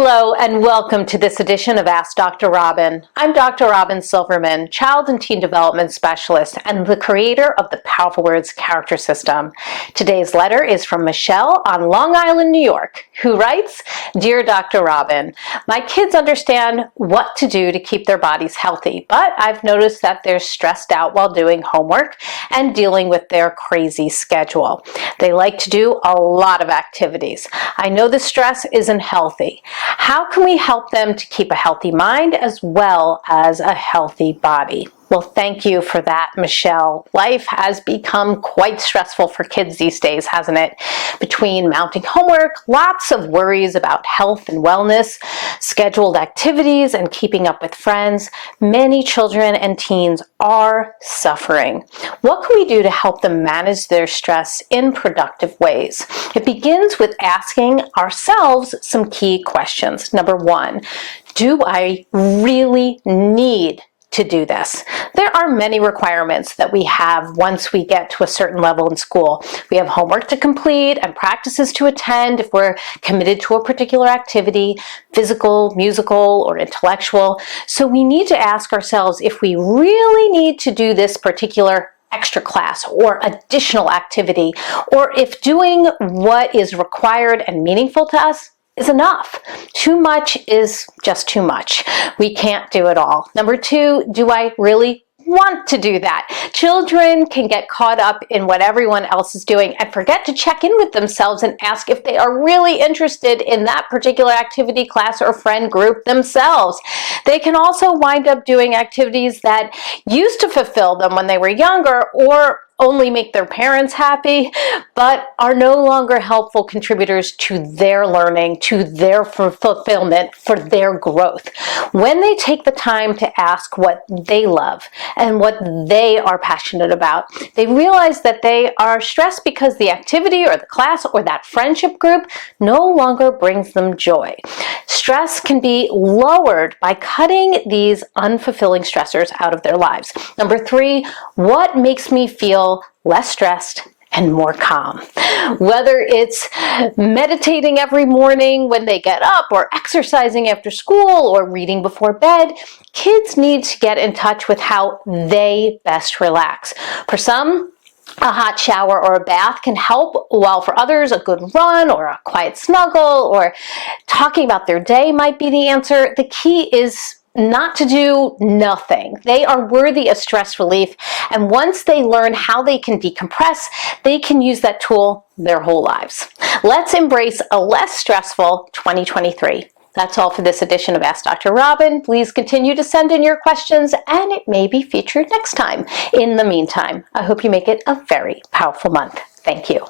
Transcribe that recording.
Hello and welcome to this edition of Ask Dr. Robyn. I'm Dr. Robyn Silverman, Child and Teen Development Specialist and the creator of the Powerful Words Character System. Today's letter is from Michelle on Long Island, New York, who writes, "Dear Dr. Robyn, my kids understand what to do to keep their bodies healthy, but I've noticed that they're stressed out while doing homework and dealing with their crazy schedule. They like to do a lot of activities. I know the stress isn't healthy. How can we help them to keep a healthy mind as well as a healthy body?" Well, thank you for that, Michelle. Life has become quite stressful for kids these days, hasn't it? Between mounting homework, lots of worries about health and wellness, scheduled activities, and keeping up with friends, many children and teens are suffering. What can we do to help them manage their stress in productive ways? It begins with asking ourselves some key questions. Number one, do I really need to do this? There are many requirements that we have once we get to a certain level in school. We have homework to complete and practices to attend if we're committed to a particular activity, physical, musical, or intellectual. So we need to ask ourselves if we really need to do this particular extra class or additional activity, or if doing what is required and meaningful to us is enough. Too much is just too much. We can't do it all. Number two, do I really want to do that? Children can get caught up in what everyone else is doing and forget to check in with themselves and ask if they are really interested in that particular activity, class, or friend group themselves. They can also wind up doing activities that used to fulfill them when they were younger or only make their parents happy, but are no longer helpful contributors to their learning, to their fulfillment, for their growth. When they take the time to ask what they love and what they are passionate about, they realize that they are stressed because the activity or the class or that friendship group no longer brings them joy. Stress can be lowered by cutting these unfulfilling stressors out of their lives. Number three, what makes me feel less stressed and more calm? Whether it's meditating every morning when they get up, or exercising after school, or reading before bed, kids need to get in touch with how they best relax. For some, a hot shower or a bath can help, while for others, a good run or a quiet snuggle or talking about their day might be the answer. The key is not to do nothing. They are worthy of stress relief, and once they learn how they can decompress, they can use that tool their whole lives. Let's embrace a less stressful 2023. That's all for this edition of Ask Dr. Robyn. Please continue to send in your questions, and it may be featured next time. In the meantime, I hope you make it a very powerful month. Thank you.